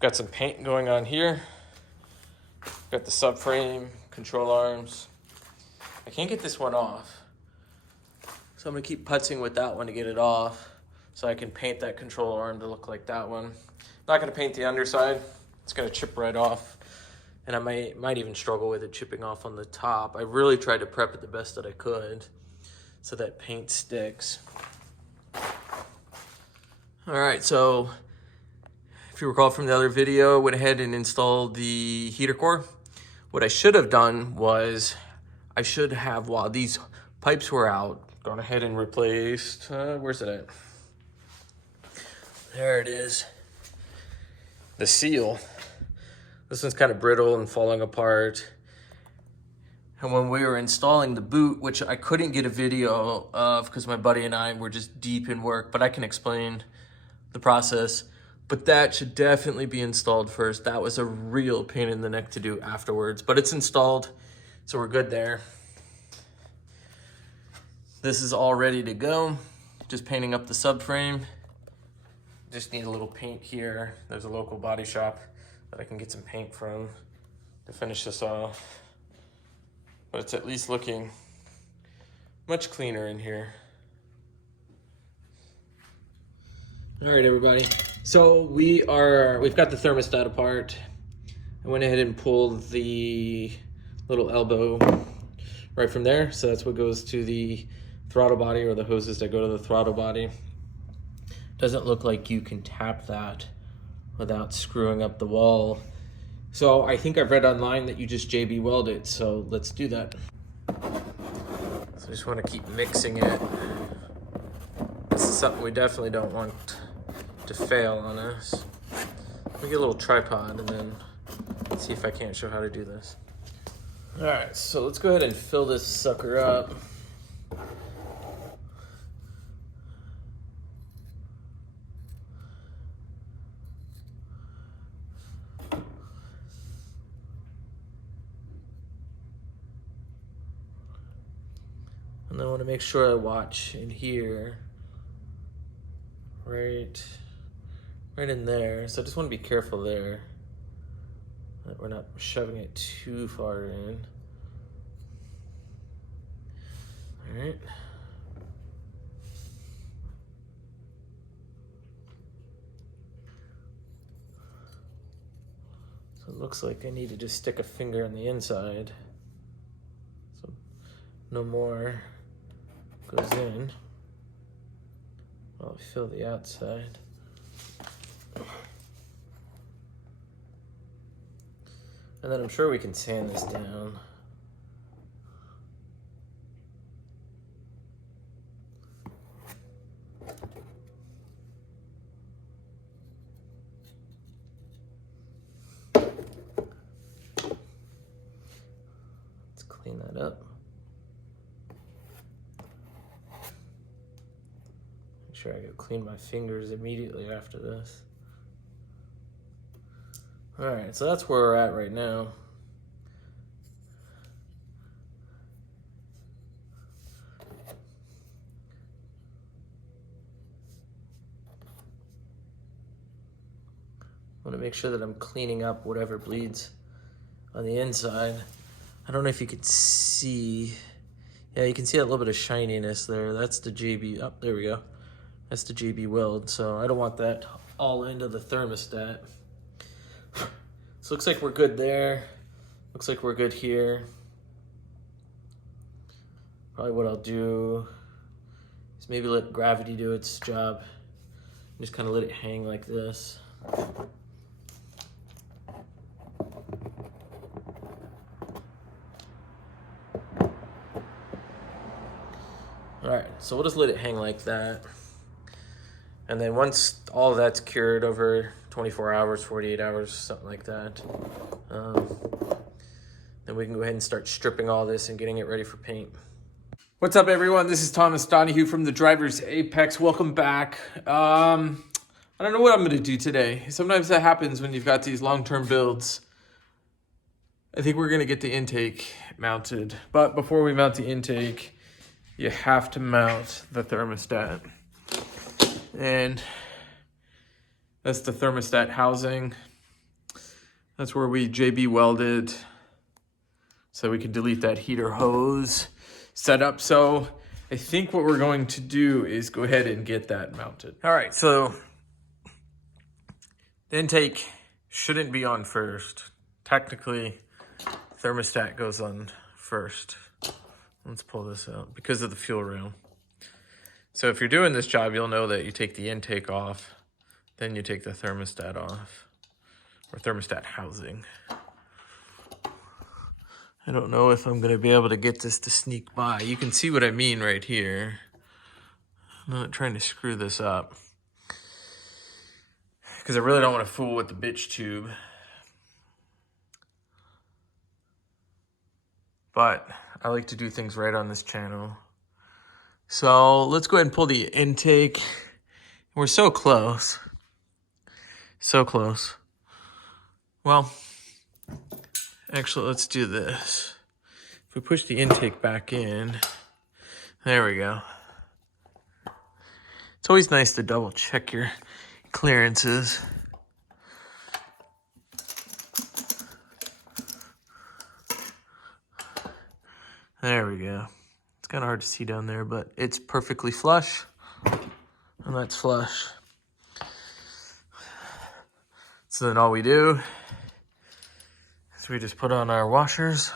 Got some paint going on here. Got the subframe, control arms. I can't get this one off. So I'm gonna keep putzing with that one to get it off so I can paint that control arm to look like that one. Not gonna paint the underside. It's gonna chip right off. And I might even struggle with it chipping off on the top. I really tried to prep it the best that I could so that paint sticks. All right, so if you recall from the other video, I went ahead and installed the heater core. What I should have done was I should have, while these pipes were out, gone ahead and replaced, where's it at? There it is. The seal. This one's kind of brittle and falling apart. And when we were installing the boot, which I couldn't get a video of because my buddy and I were just deep in work, but I can explain the process. But that should definitely be installed first. That was a real pain in the neck to do afterwards, but it's installed, so we're good there. This is all ready to go. Just painting up the subframe. Just need a little paint here. There's a local body shop that I can get some paint from to finish this off. But it's at least looking much cleaner in here. All right, everybody. So we've got the thermostat apart. I went ahead and pulled the little elbow right from there. So that's what goes to the throttle body, or the hoses that go to the throttle body. Doesn't look like you can tap that without screwing up the wall. So I think I've read online that you just JB weld it. So let's do that. So I just want to keep mixing it. This is something we definitely don't want to fail on us. Let me get a little tripod and then see if I can't show how to do this. All right, so let's go ahead and fill this sucker up. And I want to make sure I watch in here, right in there. So I just want to be careful there that we're not shoving it too far in. All right. So it looks like I need to just stick a finger on the inside. So no more goes in. I'll fill the outside. And then I'm sure we can sand this down. Let's clean that up. Make sure I go clean my fingers immediately after this. All right, so that's where we're at right now. I want to make sure that I'm cleaning up whatever bleeds on the inside. I don't know if you could see. Yeah, you can see a little bit of shininess there. That's the JB, oh, there we go. That's the JB weld, so I don't want that all into the thermostat. So looks like we're good there. Looks like we're good here. Probably what I'll do is maybe let gravity do its job. Just kind of let it hang like this. All right, so we'll just let it hang like that. And then once all of that's cured over 24 hours, 48 hours, something like that, then we can go ahead and start stripping all this and getting it ready for paint. What's up, everyone? This is Thomas Donahue from the Driver's Apex. Welcome back. I don't know what I'm going to do today. Sometimes that happens when you've got these long-term builds. I think we're going to get the intake mounted. But before we mount the intake, you have to mount the thermostat. And that's the thermostat housing. That's where we JB welded so we can delete that heater hose setup. So I think what we're going to do is go ahead and get that mounted. All right, so the intake shouldn't be on first. Technically, thermostat goes on first. Let's pull this out because of the fuel rail. So if you're doing this job, you'll know that you take the intake off, then you take the thermostat off, or thermostat housing. I don't know if I'm gonna be able to get this to sneak by. You can see what I mean right here. I'm not trying to screw this up because I really don't want to fool with the bitch tube. But I like to do things right on this channel. So let's go ahead and pull the intake. We're so close. So close. Well, actually, let's do this. If we push the intake back in, there we go. It's always nice to double check your clearances. There we go. It's kind of hard to see down there, but it's perfectly flush, and that's flush. So then all we do is we just put on our washers.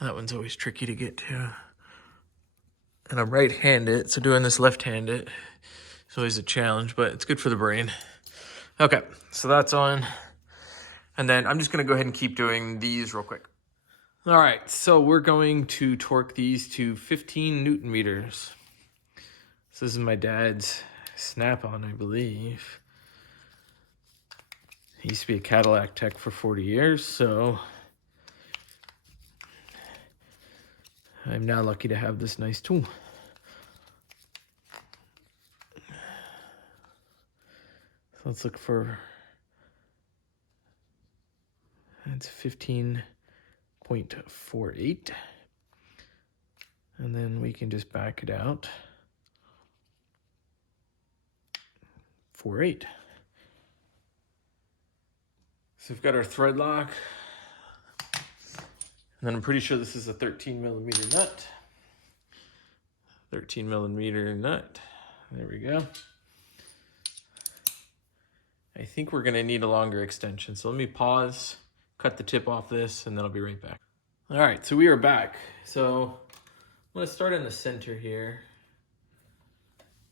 That one's always tricky to get to. And I'm right-handed, so doing this left-handed is always a challenge, but it's good for the brain. Okay, so that's on. And then I'm just gonna go ahead and keep doing these real quick. All right, so we're going to torque these to 15 Newton meters. So this is my dad's Snap-on, I believe. He used to be a Cadillac tech for 40 years, so I'm now lucky to have this nice tool. So let's look for, that's 15.48. And then we can just back it out. 48. So we've got our thread lock. And then I'm pretty sure this is a 13 millimeter nut. 13 millimeter nut. There we go. I think we're gonna need a longer extension. So let me pause, cut the tip off this, and then I'll be right back. All right, so we are back. So I'm gonna start in the center here.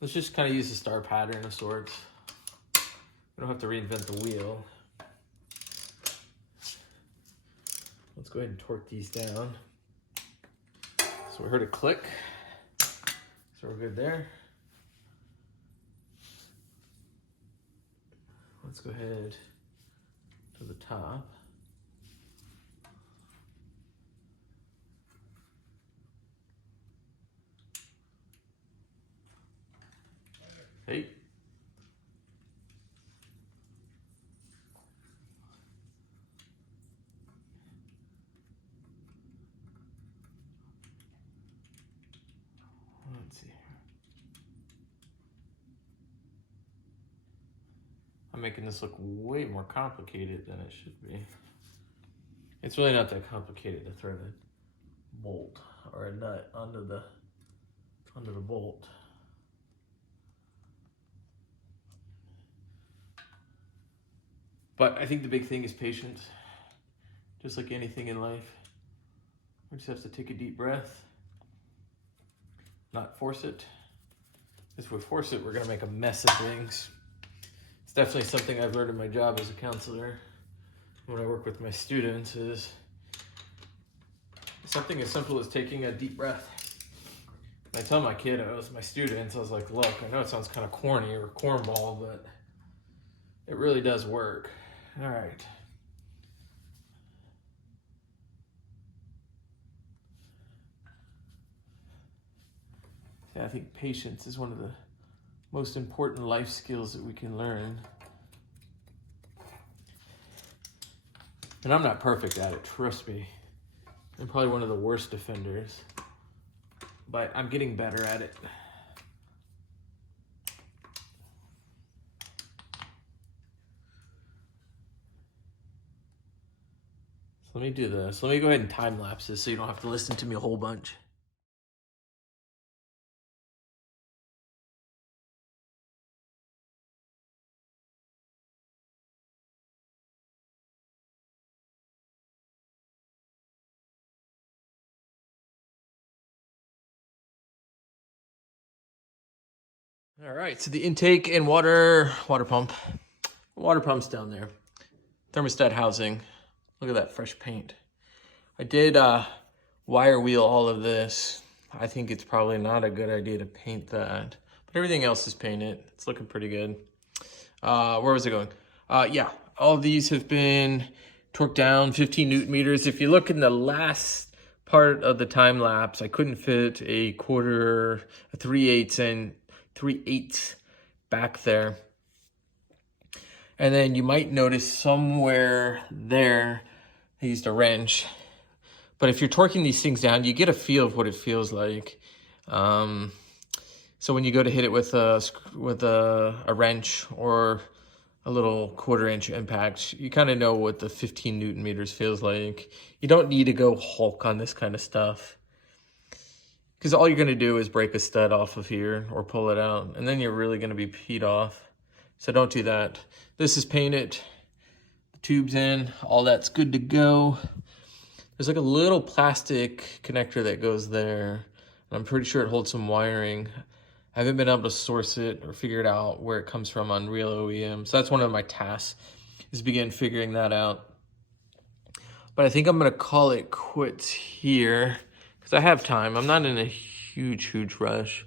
Let's just kind of use a star pattern of sorts. We don't have to reinvent the wheel. Let's go ahead and torque these down. So we heard a click. So we're good there. Let's go ahead to the top. Hey. Let's see here. I'm making this look way more complicated than it should be. It's really not that complicated to thread a bolt or a nut onto the bolt. But I think the big thing is patience. Just like anything in life, we just have to take a deep breath, not force it. If we force it, we're gonna make a mess of things. It's definitely something I've learned in my job as a counselor when I work with my students is something as simple as taking a deep breath. And I tell my students, I was like, look, I know it sounds kind of corny or cornball, but it really does work. All right. Yeah, I think patience is one of the most important life skills that we can learn. And I'm not perfect at it, trust me. I'm probably one of the worst defenders, but I'm getting better at it. Let me do this. Let me go ahead and time lapse this so you don't have to listen to me a whole bunch. All right, so the intake and water pump. Water pump's down there. Thermostat housing. Look at that fresh paint. I did wire wheel all of this. I think it's probably not a good idea to paint that, but everything else is painted. It's looking pretty good. Where was it going? Yeah, all of these have been torqued down 15 Newton meters. If you look in the last part of the time lapse, I couldn't fit a quarter, a 3/8 and 3/8 back there. And then you might notice somewhere there, I used a wrench. But if you're torquing these things down, you get a feel of what it feels like. So when you go to hit it with a wrench or a little 1/4 inch impact, you kind of know what the 15 Newton meters feels like. You don't need to go Hulk on this kind of stuff, because all you're going to do is break a stud off of here or pull it out, and then you're really going to be peed off. So don't do that. This is painted, the tube's in, all that's good to go. There's like a little plastic connector that goes there. I'm pretty sure it holds some wiring. I haven't been able to source it or figure it out where it comes from on real OEM. So that's one of my tasks, is begin figuring that out. But I think I'm gonna call it quits here because I have time. I'm not in a huge rush.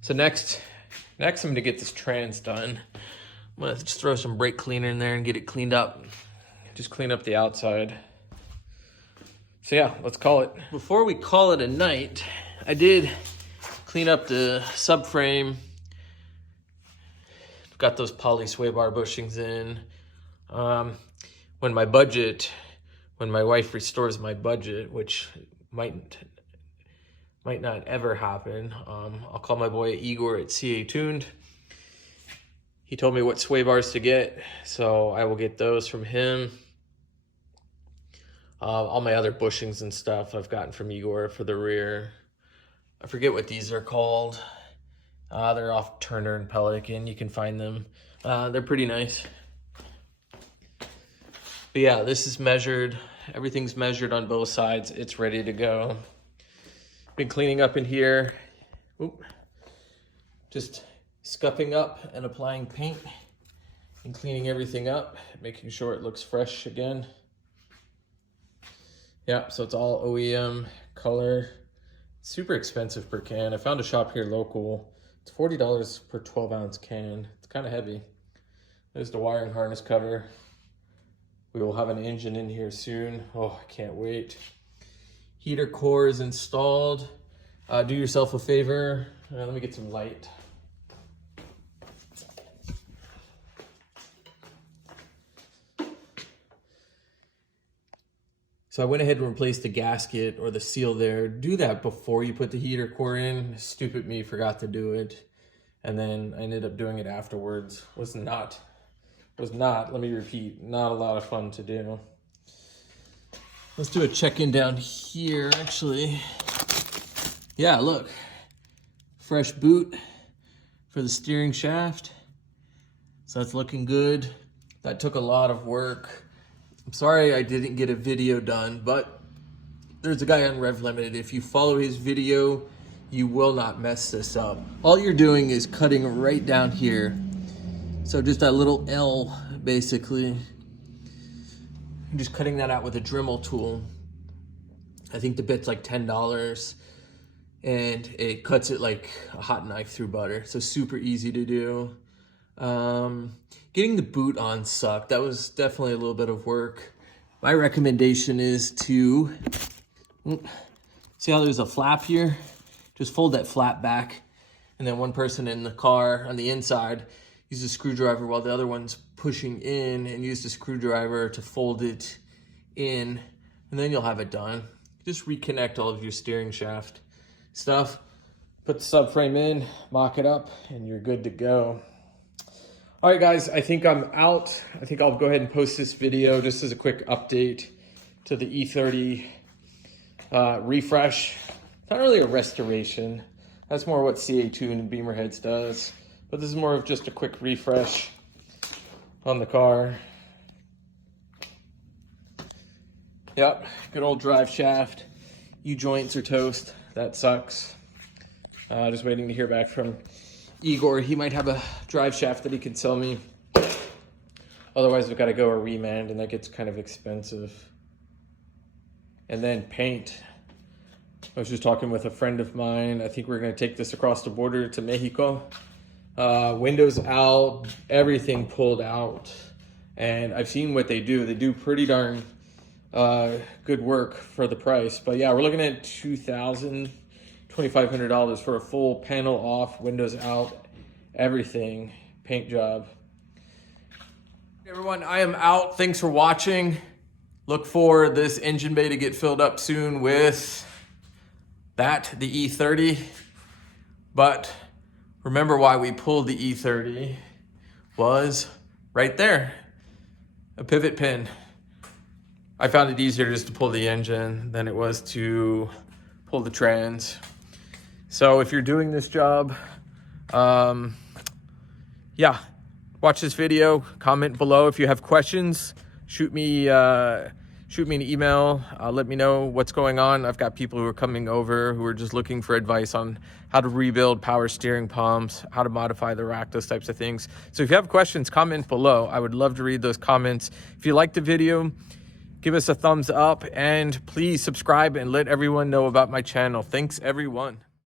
So next I'm gonna get this trans done. I'm gonna just throw some brake cleaner in there and get it cleaned up. Just clean up the outside. So yeah, let's call it. Before we call it a night, I did clean up the subframe. Got those poly sway bar bushings in. When my wife restores my budget, which might not ever happen, I'll call my boy Igor at CA Tuned. He told me what sway bars to get, so I will get those from him. All my other bushings and stuff I've gotten from Igor for the rear. I forget what these are called. They're off Turner and Pelican. You can find them. They're pretty nice. But yeah, this is measured. Everything's measured on both sides. It's ready to go. Been cleaning up in here. Oop. Just scuffing up and applying paint and cleaning everything up, making sure it looks fresh again. Yeah, so it's all OEM color. Super expensive per can. I found a shop here local. It's $40 per 12-ounce can. It's kind of heavy. There's the wiring harness cover. We will have an engine in here soon. Oh, I can't wait. Heater core is installed. Do yourself a favor. Let me get some light. So I went ahead and replaced the gasket or the seal there. Do that before you put the heater core in. Stupid me, forgot to do it. And then I ended up doing it afterwards. Was not, let me repeat, not a lot of fun to do. Let's do a check-in down here, actually. Yeah, look. Fresh boot for the steering shaft. So that's looking good. That took a lot of work. I'm sorry I didn't get a video done, but there's a guy on Rev Limited. If you follow his video, you will not mess this up. All you're doing is cutting right down here. So just that little L, basically. I'm just cutting that out with a Dremel tool. I think the bit's like $10, and it cuts it like a hot knife through butter. So super easy to do. Getting the boot on sucked. That was definitely a little bit of work. My recommendation is to, see how there's a flap here? Just fold that flap back, and then one person in the car on the inside use a screwdriver while the other one's pushing in, and use the screwdriver to fold it in, and then you'll have it done. Just reconnect all of your steering shaft stuff, put the subframe in, mock it up, and you're good to go. All right, guys, I think I'm out. I think I'll go ahead and post this video just as a quick update. to the E30 refresh. Not really a restoration. That's more what CA2 and Beamer Heads does. But this is more of just a quick refresh on the car. Yep, good old drive shaft. U-joints are toast. That sucks. Just waiting to hear back from Igor. He might have a drive shaft that he can sell me. Otherwise, we've got to go a remand, and that gets kind of expensive. And then paint. I was just talking with a friend of mine. I think we're going to take this across the border to Mexico. Windows out, everything pulled out. And I've seen what they do. They do pretty darn good work for the price. But yeah, we're looking at $2,500 for a full panel off, windows out, everything, paint job. Hey everyone, I am out. Thanks for watching. Look for this engine bay to get filled up soon with the E30. But remember why we pulled the E30 was right there, a pivot pin. I found it easier just to pull the engine than it was to pull the trans. So if you're doing this job, yeah, watch this video, comment below. If you have questions, shoot me an email. Let me know what's going on. I've got people who are coming over who are just looking for advice on how to rebuild power steering pumps, how to modify the rack, those types of things. So if you have questions, comment below. I would love to read those comments. If you liked the video, give us a thumbs up and please subscribe and let everyone know about my channel. Thanks everyone.